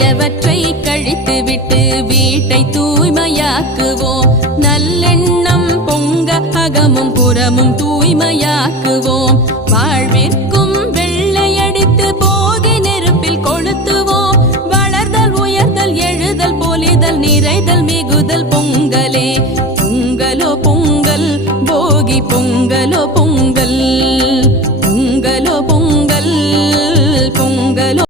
பழையவற்றை கழித்துவிட்டு வீட்டை தூய்மையாக்குவோம். நல்லெண்ணம் பொங்க அகமும் புறமும் தூய்மையாக்குவோம். வாழ்விற்கும்